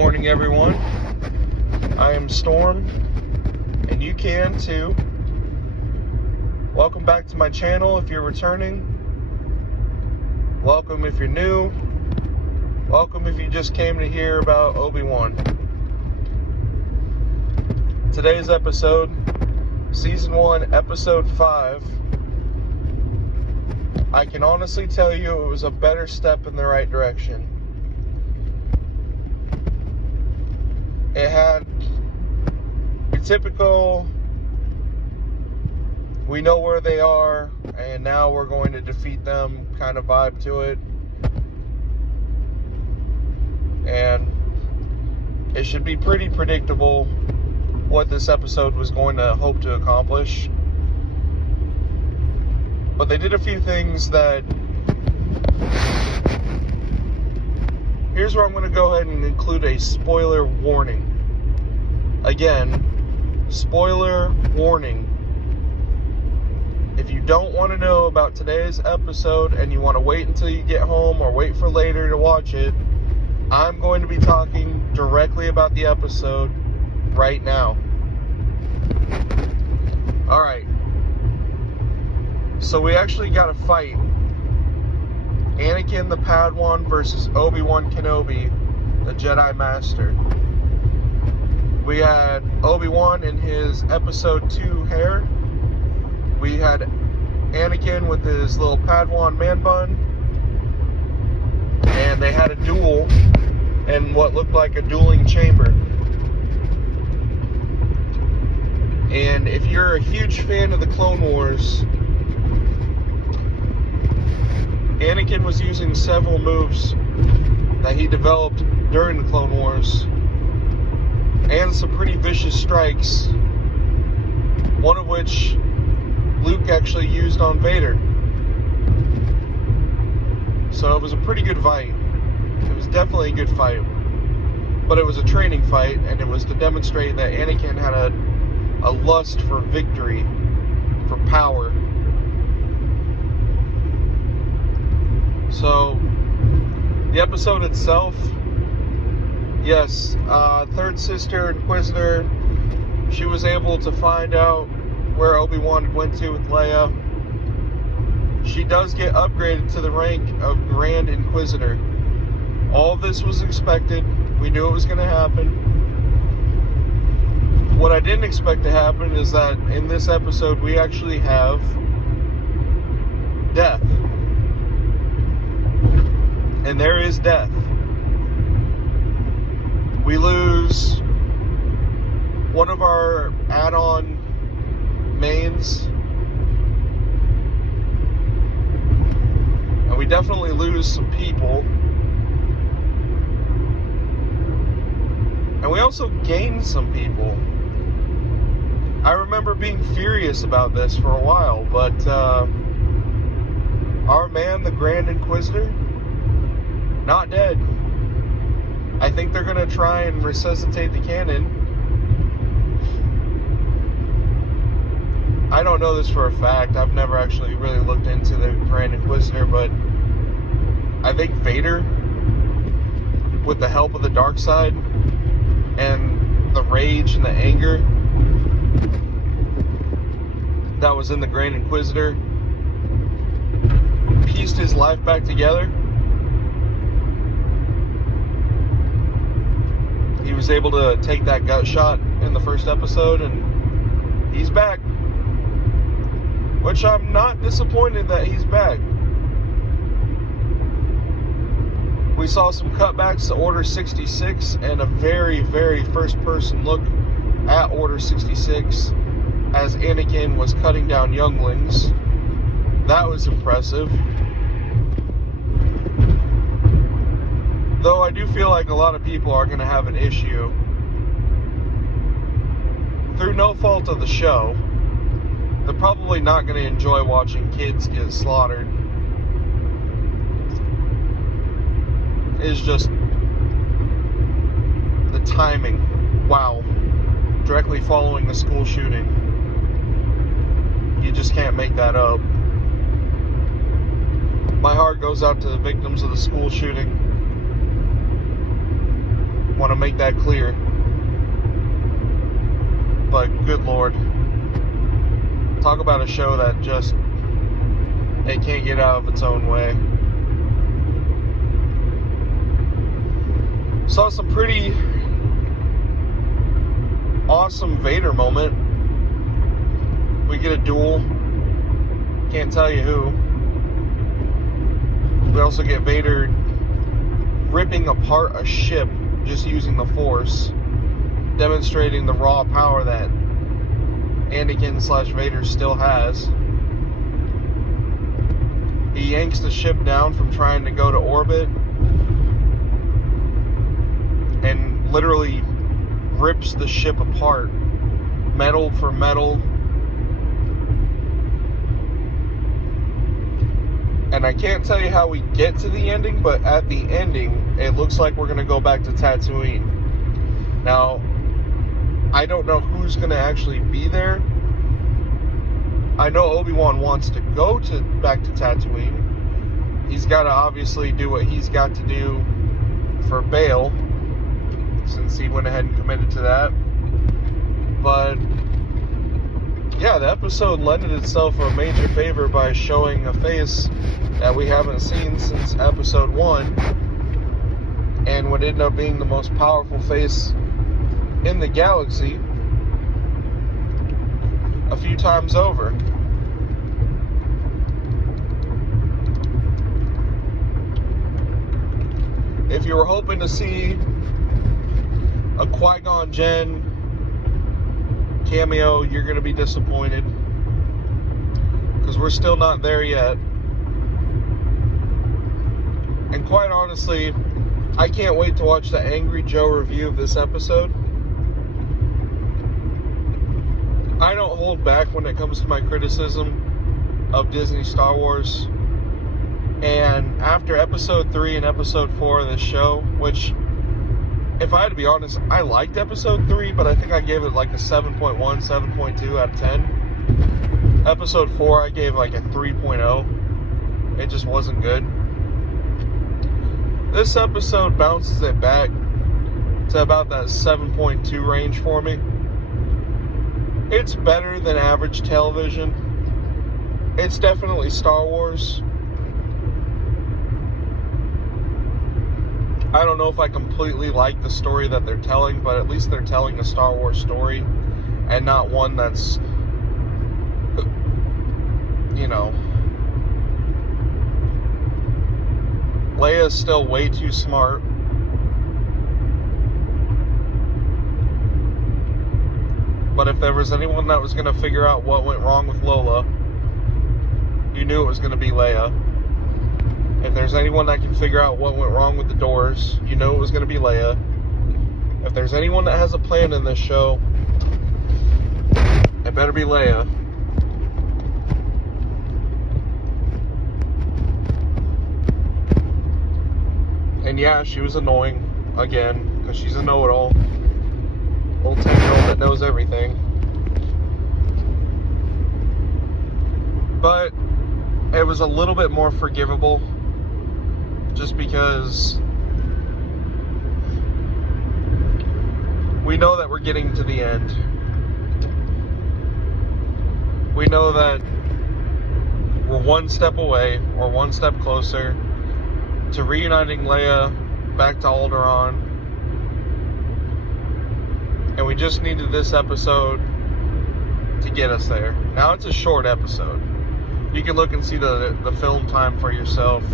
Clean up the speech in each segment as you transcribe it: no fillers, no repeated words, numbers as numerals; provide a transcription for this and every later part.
morning, everyone. I am Storm, and you can too. Welcome back to my channel if you're returning. Welcome if you're new. Welcome if you just came to hear about Obi Wan. Today's episode, Season 1, Episode 5. I can honestly tell you it was a better step in the right direction. It had a typical, we know where they are, and now we're going to defeat them kind of vibe to it. And it should be pretty predictable what this episode was going to hope to accomplish. But they did a few things that... Here's where I'm going to go ahead and include a spoiler warning. Again, spoiler warning. If you don't want to know about today's episode and you want to wait until you get home or wait for later to watch it, I'm going to be talking directly about the episode right now. Alright. So we actually got a fight. Anakin the Padawan versus Obi Wan Kenobi, the Jedi Master. We had Obi Wan in his Episode 2 hair. We had Anakin with his little Padawan man bun. And they had a duel in what looked like a dueling chamber. And if you're a huge fan of the Clone Wars, Anakin was using several moves that he developed during the Clone Wars, and some pretty vicious strikes, one of which Luke actually used on Vader. So it was a pretty good fight. It was definitely a good fight, but it was a training fight, and it was to demonstrate that Anakin had a lust for victory, for power. So, the episode itself, yes, third sister, Inquisitor, she was able to find out where Obi-Wan went to with Leia. She does get upgraded to the rank of Grand Inquisitor. All of this was expected. We knew it was going to happen. What I didn't expect to happen is that in this episode we actually have death. And there is death. We lose one of our add-on mains. And we definitely lose some people. And we also gain some people. I remember being furious about this for a while, but our man, the Grand Inquisitor, not dead. I think they're going to try and resuscitate the canon. I don't know this for a fact. I've never actually really looked into the Grand Inquisitor, but I think Vader, with the help of the dark side and the rage and the anger that was in the Grand Inquisitor, pieced his life back together. He was able to take that gut shot in the first episode, and he's back. Which I'm not disappointed that he's back. We saw some cutbacks to Order 66 and a very, very first-person look at Order 66 as Anakin was cutting down younglings. That was impressive. Though I do feel like a lot of people are going to have an issue, through no fault of the show. They're probably not going to enjoy watching kids get slaughtered. It's just the timing. Wow. Directly following the school shooting. You just can't make that up. My heart goes out to the victims of the school shooting. want to make that clear. But good Lord. Talk about a show that just, it can't get out of its own way. Saw some pretty awesome Vader moment. We get a duel. Can't tell you who. We also get Vader ripping apart a ship just using the Force, demonstrating the raw power that Anakin/Vader still has. He yanks the ship down from trying to go to orbit and literally rips the ship apart, metal for metal. And I can't tell you how we get to the ending, but at the ending, it looks like we're going to go back to Tatooine. Now, I don't know who's going to actually be there. I know Obi Wan wants to go back to Tatooine. He's got to obviously do what he's got to do for Bail, since he went ahead and committed to that. But yeah, the episode lended itself a major favor by showing a face that we haven't seen since episode 1, and would end up being the most powerful face in the galaxy a few times over. If you were hoping to see a Qui-Gon Jinn cameo, you're going to be disappointed, because we're still not there yet. And quite honestly, I can't wait to watch the Angry Joe review of this episode. I don't hold back when it comes to my criticism of Disney Star Wars. And after episode 3 and episode 4 of this show, which, if I had to be honest, I liked episode 3, but I think I gave it like a 7.1, 7.2 out of 10. Episode 4, I gave like a 3.0. It just wasn't good. This episode bounces it back to about that 7.2 range for me. It's better than average television. It's definitely Star Wars. I don't know if I completely like the story that they're telling, but at least they're telling a Star Wars story and not one that's, you know, Leia's still way too smart. But if there was anyone that was going to figure out what went wrong with Lola, you knew it was going to be Leia. If there's anyone that can figure out what went wrong with the doors, you know it was going to be Leia. If there's anyone that has a plan in this show, it better be Leia. And yeah, she was annoying, again, because she's a know-it-all. Old 10-year-old that knows everything. But it was a little bit more forgivable, just because we know that we're getting to the end. We know that we're one step away, or one step closer, to reuniting Leia back to Alderaan. And we just needed this episode to get us there. Now, it's a short episode. You can look and see the film time for yourself.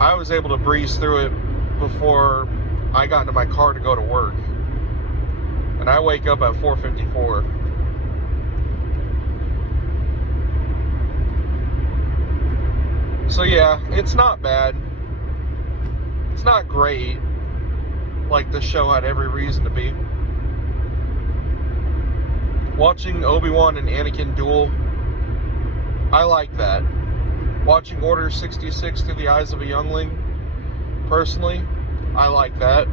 I was able to breeze through it before I got into my car to go to work. And I wake up at 4:54. So yeah, it's not bad. It's not great, like the show had every reason to be. Watching Obi Wan and Anakin duel, I like that. Watching Order 66 through the eyes of a youngling, personally, I like that.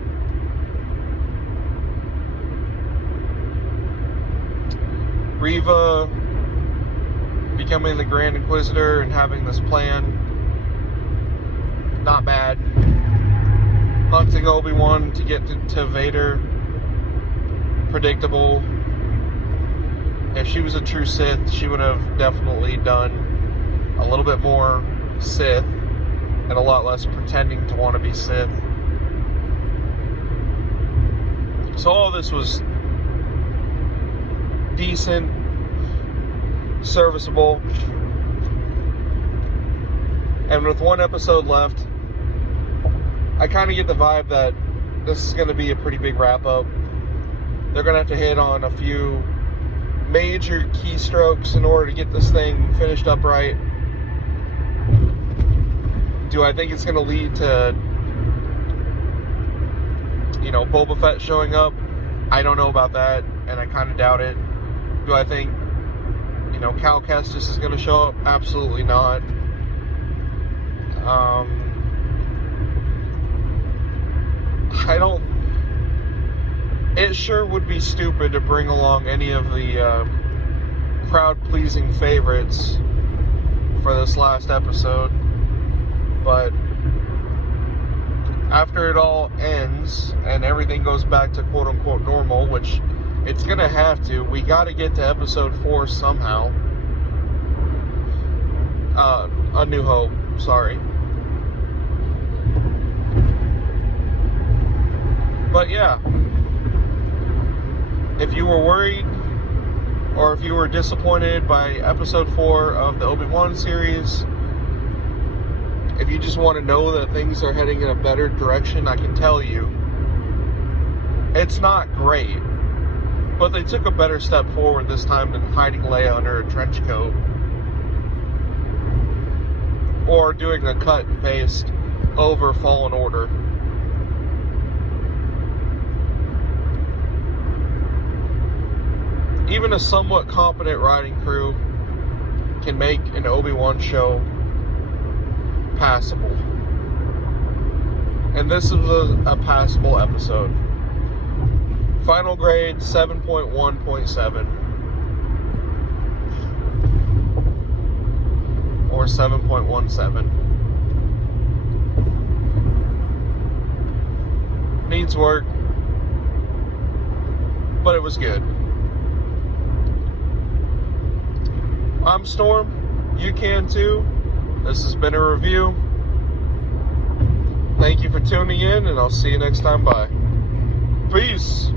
Reva becoming the Grand Inquisitor and having this plan, not bad. hunting Obi Wan to get to Vader. Predictable. If she was a true Sith, she would have definitely done a little bit more Sith and a lot less pretending to want to be Sith. So all of this was decent, serviceable, and with one episode left, I kind of get the vibe that this is going to be a pretty big wrap-up. They're going to have to hit on a few major keystrokes in order to get this thing finished up right. Do I think it's going to lead to, Boba Fett showing up? I don't know about that, and I kind of doubt it. Do I think, Cal Kestis is going to show up? Absolutely not. It sure would be stupid to bring along any of the crowd-pleasing favorites for this last episode, but after it all ends and everything goes back to quote-unquote normal, which it's gonna have to, we gotta get to episode 4 somehow. A New Hope, sorry. But yeah, if you were worried or if you were disappointed by episode 4 of the Obi Wan series, if you just want to know that things are heading in a better direction, I can tell you it's not great, but they took a better step forward this time than hiding Leia under a trench coat or doing a cut and paste over Fallen Order. Even a somewhat competent writing crew can make an Obi-Wan show passable. And this is a passable episode. Final grade 7.1.7 or 7.17. Needs work, but it was good. I'm Storm. You can too. This has been a review. Thank you for tuning in, and I'll see you next time. Bye. Peace.